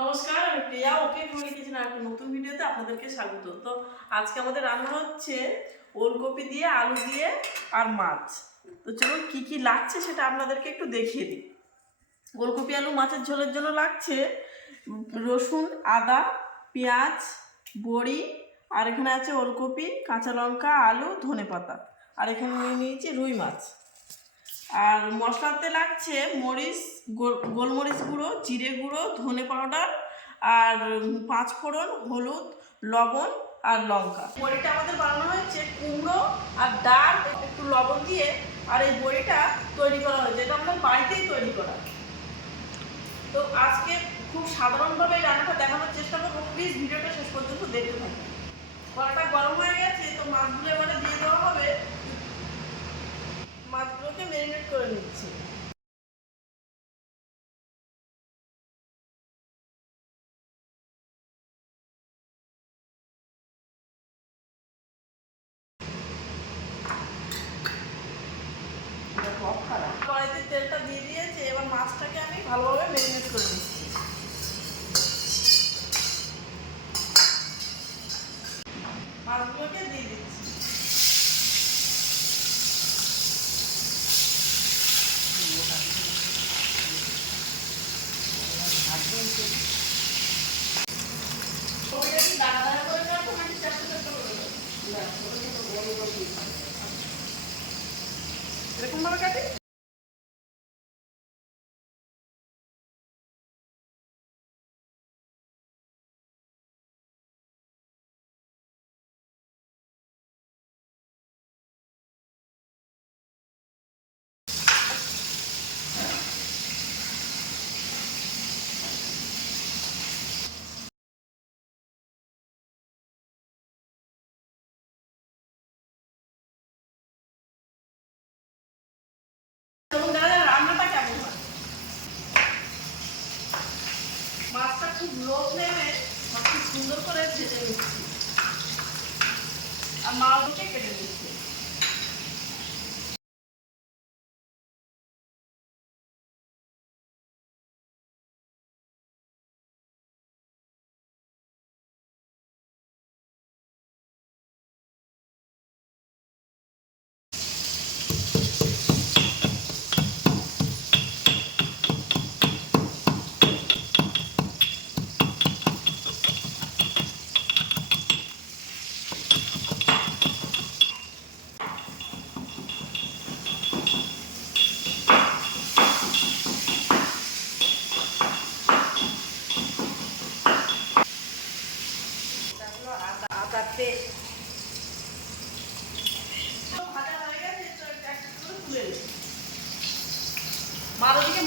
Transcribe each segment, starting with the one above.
নমস্কার, আমি প্রিয়া, ওকে family kitchen আর একটা নতুন ভিডিওতে আপনাদেরকে স্বাগত। তো আজকে আমাদের রান্না হচ্ছে ওলকপি দিয়ে, আলু দিয়ে আর মাছ। তো চলুন কি কি লাগছে সেটা আপনাদেরকে একটু দেখিয়ে দিই। ওলকপি, আলু, মাছের ঝোলের জন্য লাগছে রসুন, আদা, পেঁয়াজ, বড়ি, আর এখানে আছে ওলকপি, কাঁচা লঙ্কা, আলু ধনে পাতা আর এখানে নিয়ে নিয়েছি রুই মাছ। আর মশলাতে লাগছে মরিচ গোলমরিচ গুঁড়ো জিরে গুঁড়ো ধনে পাউডার আর উম, পাঁচ ফোড়ন হলুদ লবণ আর লঙ্কা। বড়িটা আমাদের বানানো হয়েছে কুমড়ো আর ডাল একটু লবণ দিয়ে আর এই বড়িটা তৈরি করা হয়েছে। এটা আমাদের বাড়িতেই তৈরি করা। তো আজকে খুব সাধারণভাবে এই রান্নাটা দেখানোর চেষ্টা করব। প্লিজ ভিডিওটা শেষ পর্যন্ত দেখতে থাকুন। কড়াটা গরম হয়ে গেছে তো মাছগুলো এবারে দিয়ে দেওয়া হবে। মাছগুলোকে ম্যারিনেট করে নিচ্ছি। কড়াইতে তেলটা দিয়ে দিয়েছি এবার মাছটাকে আমি ভালোভাবে ম্যারিনেট করে নিচ্ছি মাছগুলোকে দিয়ে দিচ্ছি কপিটা কি দানা দানা করে কাটবো নাকি চারটে চারটে করে কাটবো? এরকম ভাবে কাটি তখন দেখা যায় রান্নাটা কেমন হয় মাছটা খুব লো ফ্লেমে খুব সুন্দর করে ভেজে নিচ্ছি। আর মাছগুলোকে কেটে নিচ্ছি।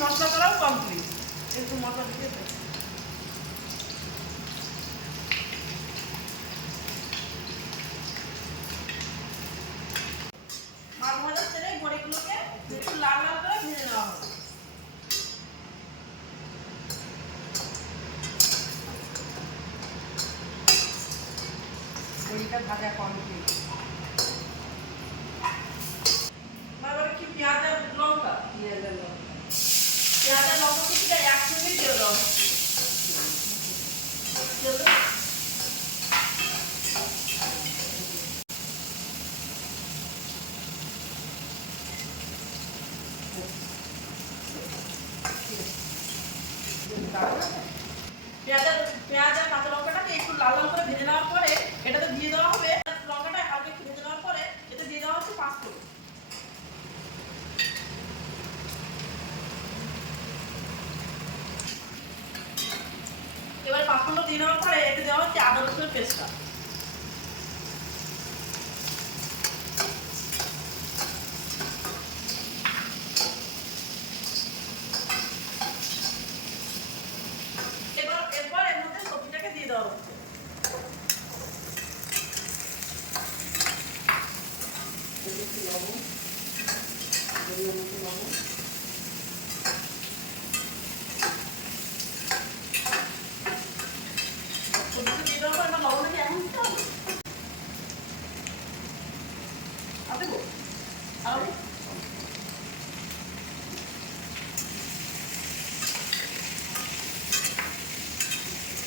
মশলা করাও কমপ্লিট একটু মশলা দিয়ে দে। মাছ ভাজার ছেড়ে বড়িগুলোকে একটু লাল লাল করে ভেজে নেওয়া হবে বড়িটা ভাজা কমপ্লিট এবারে কি পেঁয়াজ আর লঙ্কা? পেঁয়াজ আর লঙ্কা। পেঁয়াজ আর লঙ্কা কুচিটা একসঙ্গে দিয়ে দাও দিয়ে দাও। পেঁয়াজ আর কাঁচা লঙ্কাটাকে একটু লাল লাল করে ভেজে নেওয়ার পরে এটাতে দিয়ে দেওয়া হবে, লঙ্কাটা হালকা একটু ভেজে নেওয়ার পরে এতে দিয়ে দেওয়া হচ্ছে পাঁচ ফোড়ন। এবারে পাঁচফোড়নটা দিয়ে নেওয়ার পরে এতে দেওয়া হচ্ছে আদা রসুনের পেস্টটা এবার এরপর এর মধ্যে সবজিটাকে দিয়ে দেওয়া হচ্ছে লবণ লবণ সবজিটা দিয়ে দেওয়ার পর এবার লবণটা কি এখন দিতে হবে আর দেবো আর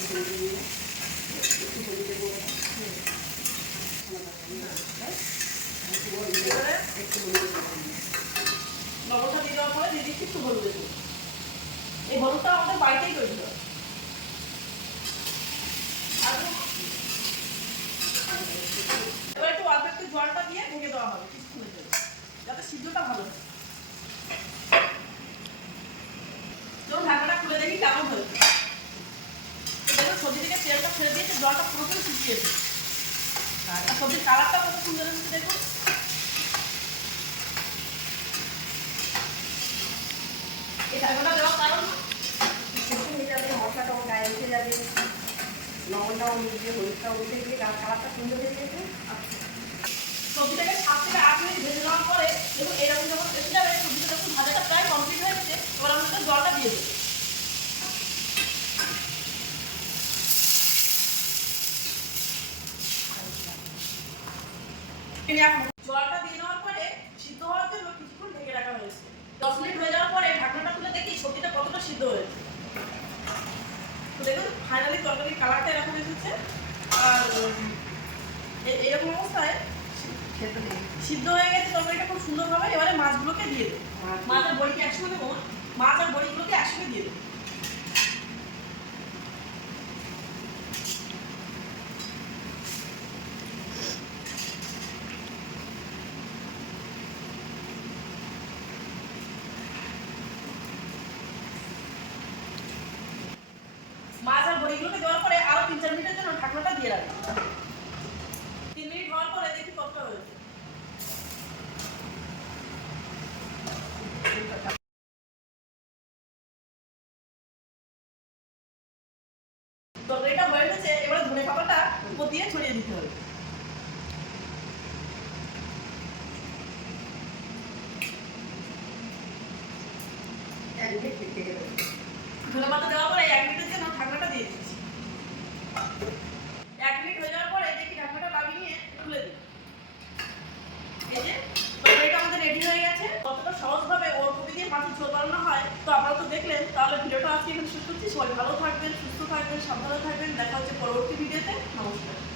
দেবো? এই হলুদটা আমাদের বাড়িতেই তৈরি হয়। এবার একটু অল্প একটু জলটা দিয়ে ঢেকে দেওয়া হবে, কিছুক্ষণের যাতে সিদ্ধটা ভালো হয় চলুন ঢাকাটা খুলে দেখি কেমন হয়েছে দেখুন সবজি থেকে তেলটা ছেড়ে দিয়েছে জলটা পুরোপুরি শুকিয়েছে আর সবজির কালারটা কত সুন্দর এসেছে দেখুন এই ঢাকাটা দেওয়ার কারণ সেদ্ধ যাবে মশলাটাও গায়ে উঠে যাবে লবণটাও হলুদটাও উঠে গিয়ে কালারটা সুন্দর হয়ে যাবে সবজিটাকে সাত থেকে আট মিনিট ভেজে নেওয়ার পরে দেখুন এরকম যখন ভাজাটা প্রায় কমপ্লিট হয়ে গেছে এবার আমরা একটু জলটা দিয়ে দেবো এই এখন জলটা দিয়ে নেওয়ার পরে সিদ্ধ হওয়ার জন্য কিছুক্ষণ ঢেকে রাখা হয়েছে দশ মিনিট হয়ে যাওয়ার পরে ঢাকনাটা তুলে দেখি সবজিটা কতটা সিদ্ধ হয়েছে তো দেখুন ফাইনালি তরকারির কালারটা এরকম এসেছে। আর এরকম অবস্থায় সিদ্ধ হয়ে গেছে তরকারিটা খুব সুন্দর হবে এবারে মাছগুলোকে দিয়ে দেবো। মাছ- মাছ আর বড়িকে একসঙ্গে দেবো। মাছ আর বড়িগুলোকে একসঙ্গে দিয়ে দেবো মাছ আর বড়িগুলোকে দেওয়ার পরে আরও তিন চার মিনিটের জন্য ঢাকনাটা দিয়ে রাখব তিন মিনিট হওয়ার পরে দেখি কতটা হয়েছে তরকারিটা হয়ে গেছে এবারে ধনে পাতাটা উপর দিয়ে ছড়িয়ে দিতে হবে এক মিনিট ঠিক থেকে দেবো ধনে পাতা দেওয়ার পরে এক মিনিটের জন্য ঢাকনাটা দিয়ে দিচ্ছি এক মিনিট হয়ে যাওয়ার পরে দেখি ঢাকনাটা লাগিয়ে নিয়ে খুলে দিই এই যে তরকারিটা আমাদের রেডি হয়ে গেছে কতটা সহজভাবে দিয়ে বানানো হয়, তো আপনারা তো দেখলেন, তাহলে ভিডিওটা আজকে এখানে শেষ করছি। সবাই ভালো থাকবেন, সুস্থ থাকবেন, সাবধানে থাকবেন। দেখা হচ্ছে পরবর্তী ভিডিওতে। নমস্কার।